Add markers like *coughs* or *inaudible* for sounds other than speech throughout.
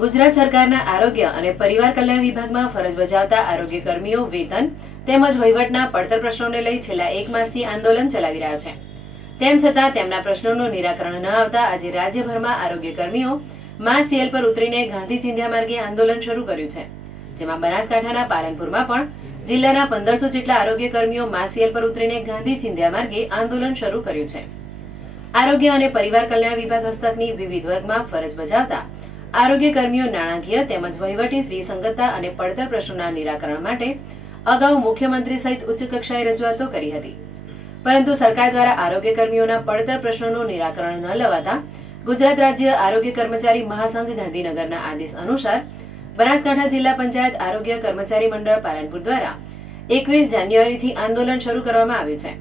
ગુજરાત સરકારના આરોગ્ય અને પરિવાર કલ્યાણ વિભાગમાં ફરજ બજાવતા આરોગ્ય કર્મીઓ વેતન તેમજ વહીવટના પડતર પ્રશ્નોને લઈ છેલ્લા એક માસથી આંદોલન ચલાવી રહ્યા છે. તેમ છતાં તેમના પ્રશ્નોનું નિરાકરણ ન આવતા આજે રાજ્યભરમાં આરોગ્ય કર્મીઓ મા સીએલ પર ઉતરીને ગાંધી ચિંધ્યા માર્ગે આંદોલન શરૂ કર્યું છે. જેમાં બનાસકાંઠાના પાલનપુરમાં પણ જિલ્લાના પંદરસો જેટલા આરોગ્ય કર્મીઓ મા સીએલ પર ઉતરીને ગાંધી ચિંધ્યા માર્ગે આંદોલન શરૂ કર્યું છે. આરોગ્ય અને પરિવાર કલ્યાણ વિભાગ હસ્તકની વિવિધ વર્ગમાં ફરજ બજાવતા આરોગ્ય કર્મીઓ નાણાકીય તેમજ વહીવટી વિસંગતતા અને પડતર પ્રશ્નોના નિરાકરણ માટે અગાઉ મુખ્યમંત્રી સહિત ઉચ્ચ કક્ષાએ રજૂઆતો કરી હતી. પરંતુ સરકાર દ્વારા આરોગ્ય કર્મીઓના પડતર પ્રશ્નોનું નિરાકરણ ન લવાતા ગુજરાત રાજ્ય આરોગ્ય કર્મચારી મહાસંઘ ગાંધીનગરના આદેશ અનુસાર બનાસકાંઠા જિલ્લા પંચાયત આરોગ્ય કર્મચારી મંડળ પાલનપુર દ્વારા એકવીસ જાન્યુઆરીથી આંદોલન શરૂ કરવામાં આવ્યું છે,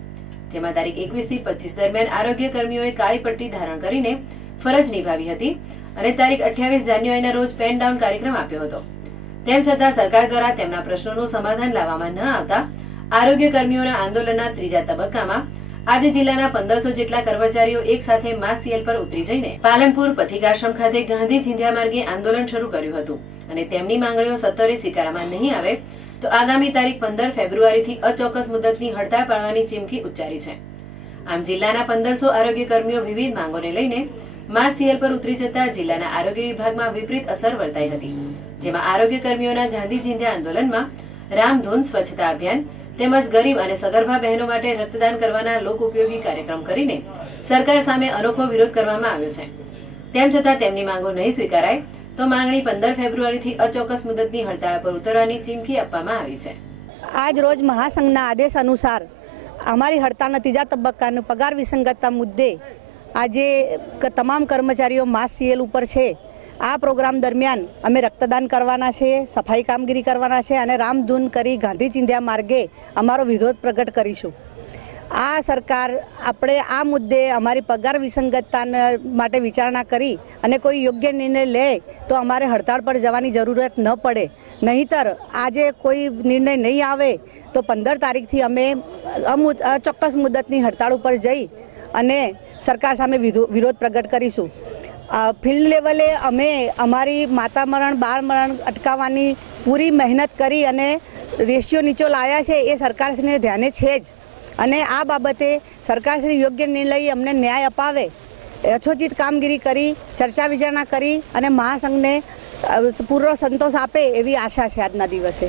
જેમાં તારીખ એકવીસથી પચીસ દરમિયાન આરોગ્ય કર્મીઓએ કાળી પટ્ટી ધારણ કરીને ફરજ નિભાવી હતી અને તારીખ અઠ્યાવીસ જાન્યુઆરીના રોજ પેન ડાઉન કાર્યક્રમ આપ્યો હતો. તેમ છતાં સરકાર દ્વારા તેમના પ્રશ્નોનું સમાધાન લાવવામાં ન આવતા આરોગ્ય કર્મીઓના આંદોલનના ત્રીજા તબક્કામાં આજે જિલ્લાના પંદરસો જેટલા કર્મચારીઓ એક સાથે માસિયલ પર ઉતરી જઈને પાલનપુર પથિકાશ્રમ ખાતે ગાંધી ચિંધ્યા માર્ગે આંદોલન શરૂ કર્યું હતું. અને તેમની માંગણીઓ સત્તરે સ્વીકારવામાં નહીં આવે તો આગામી તારીખ પંદર ફેબ્રુઆરીથી અચોક્કસ મુદતની હડતાળ પાડવાની ચીમકી ઉચ્ચારી છે. આમ જિલ્લાના પંદરસો આરોગ્ય કર્મીઓ વિવિધ માંગોને લઈને માસ સીએલ પર ઉતરી જતા જિલ્લાના આરોગ્ય વિભાગમાં વિપરીત અસર વર્તાઈ હતી. જેમાં આરોગ્ય કર્મીઓના ગાંધી ચિંધ્યા આંદોલનમાં રામધૂન સ્વચ્છતા અભિયાન તેમજ ગરીબ અને સગર્ભા બહેનો માટે રક્તદાન કરવાના લોક ઉપયોગી કાર્યક્રમ કરીને સરકાર સામે અનોખો વિરોધ કરવામાં આવ્યો છે. તેમ છતાં તેમની માંગો નહીં સ્વીકારાય, તો માંગણી પંદર ફેબ્રુઆરીથી અચોક્કસ મુદતની હડતાળ પર ઉતરવાની ચીમકી આપવામાં આવી છે. આજ રોજ મહાસંઘના આદેશ અનુસાર અમારી હડતાળના ત્રીજા તબક્કાનું પગાર વિસંગતતા મુદ્દે આજે તમામ કર્મચારીઓ માસ સીએલ ઉપર છે. આ પ્રોગ્રામ દરમિયાન અમે રક્તદાન કરવાના છે, સફાઈ કામગીરી કરવાના છે અને રામધૂન કરી ગાંધી ચિંધ્યા માર્ગે અમારો વિરોધ પ્રગટ કરીશું. આ સરકાર આપણે આ મુદ્દે અમારી પગાર વિસંગતતા માટે વિચારણા કરી અને કોઈ યોગ્ય નિર્ણય લે તો અમારે હડતાળ પર જવાની જરૂરત ન પડે. નહીંતર આજે કોઈ નિર્ણય નહીં આવે તો પંદર તારીખથી અમે અચોક્કસ મુદતની હડતાળ ઉપર જઈ અને સરકાર સામે વિરોધ પ્રગટ કરીશું. ફિલ્ડ લેવલે અમે અમારી માતા મરણ, બાળ અટકાવવાની પૂરી મહેનત કરી અને રેશિયો નીચો લાવ્યા છે એ સરકારશ્રીને ધ્યાને છે જ. અને આ બાબતે સરકારશ્રી યોગ્ય નિર્ણય અમને ન્યાય અપાવે. યથોચિત કામગીરી કરી, ચર્ચા વિચારણા કરી અને મહાસંઘને પૂરો સંતોષ આપે એવી આશા છે આજના દિવસે.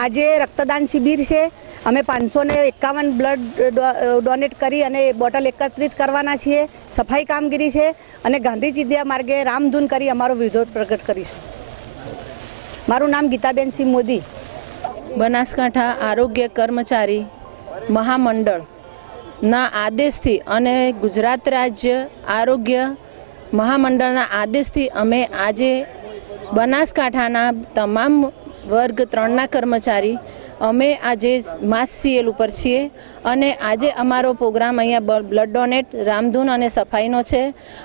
આજે રક્તદાન શિબિર છે. અમે પાંચસો ને એકાવન બ્લડ ડોનેટ કરી અને બોટલ એકત્રિત કરવાના છીએ. સફાઈ કામગીરી છે અને ગાંધી ચિદ્યા માર્ગે રામધૂન કરી અમારો વિરોધ પ્રગટ કરીશું. મારું નામ ગીતાબેન સિંહ મોદી. બનાસકાંઠા આરોગ્ય કર્મચારી મહામંડળના આદેશથી અને ગુજરાત રાજ્ય આરોગ્ય મહામંડળના આદેશથી અમે આજે બનાસકાંઠાના તમામ વર્ગ ત્રણના કર્મચારી. અમે આજે માસ સીએલ ઉપર છીએ અને આજે અમારો પ્રોગ્રામ અહીંયા બ્લડ ડોનેટ, રામધૂન અને સફાઈનો છે.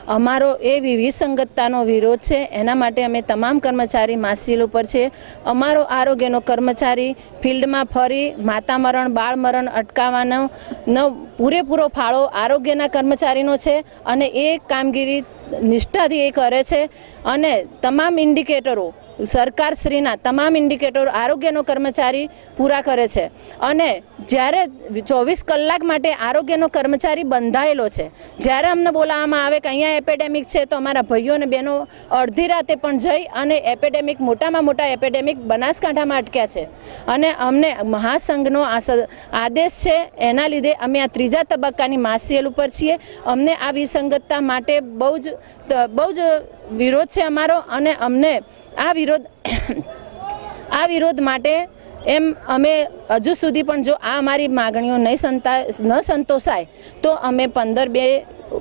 અમારો એ વિસંગતતાનો વિરોધ છે. એના માટે અમે તમામ કર્મચારી માસ સીએલ ઉપર છીએ અમારો આરોગ્યનો કર્મચારી ફિલ્ડમાં ફરી માતા મરણ, બાળ મરણ અટકાવવાનો નો પૂરેપૂરો ફાળો આરોગ્યના કર્મચારીનો છે અને એ કામગીરી નિષ્ઠાથી એ કરે છે. અને તમામ ઇન્ડિકેટરો સરકારશ્રીના તમામ ઇન્ડિકેટર આરોગ્યનો કર્મચારી પૂરા કરે છે. અને જ્યારે ચોવીસ કલાક માટે આરોગ્યનો કર્મચારી બંધાયેલો છે, જ્યારે અમને બોલાવવામાં આવે કે અહીંયા એપેડેમિક છે તો અમારા ભાઈઓ અને બહેનો અડધી રાતે પણ જઈ અને એપેડેમિક, મોટામાં મોટા એપેડેમિક બનાસકાંઠામાં અટક્યા છે. અને અમને મહાસંઘનો આદેશ છે, એના લીધે અમે આ ત્રીજા તબક્કાની માસિયલ ઉપર છીએ. અમને આ વિસંગતતા માટે બહુ જ બહુ જ વિરોધ છે અમારો અને અમને આ વિરોધ *coughs* આ વિરોધ માટે એમ અમે હજુ સુધી પણ જો આ અમારી માગણીઓ નહીં સંતા, ન સંતોષાય, તો અમે પંદર બે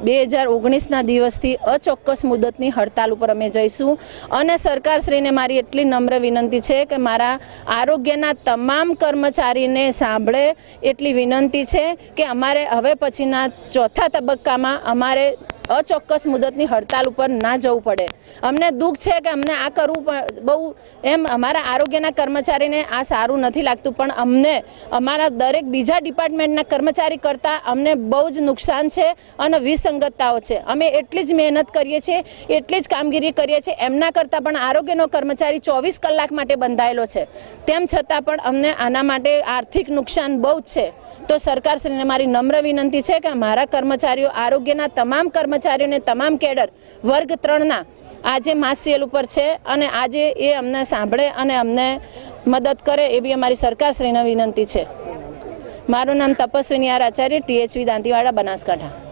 બે હજાર ઓગણીસના દિવસથી અચોક્કસ મુદતની હડતાલ ઉપર અમે જઈશું. અને સરકારશ્રીને મારી એટલી નમ્ર વિનંતી છે કે મારા આરોગ્યના તમામ કર્મચારીને સાંભળે એટલી વિનંતી છે કે અમારે હવે પછીના ચોથા તબક્કામાં અમારે અચોક્કસ મુદતની હડતાલ ઉપર ના જવું પડે. અમને દુઃખ છે કે અમને આ કરવું પણ બહુ એમ અમારા આરોગ્યના કર્મચારીને આ સારું નથી લાગતું, પણ અમને, અમારા દરેક બીજા ડિપાર્ટમેન્ટના કર્મચારી કરતાં અમને બહુ જ નુકસાન છે અને વિસંગતતાઓ છે. અમે એટલી જ મહેનત કરીએ છીએ, એટલી જ કામગીરી કરીએ છીએ, એમના કરતાં પણ આરોગ્યનો કર્મચારી ચોવીસ કલાક માટે બંધાયેલો છે. તેમ છતાં પણ અમને આના માટે આર્થિક નુકસાન બહુ જ છે. તો સરકારશ્રીને મારી નમ્ર વિનંતી છે કે મારા કર્મચારીઓ, આરોગ્યના તમામ કર્મચારીઓને તમામ કેડર વર્ગ ત્રણના આજે માસિયલ ઉપર છે અને આજે એ અમને સાંભળે અને અમને મદદ કરે એવી અમારી સરકારશ્રીને વિનંતી છે. મારું નામ તપસ્વીની આર આચાર્ય ટીએચવી દાંતીવાડા, બનાસકાંઠા.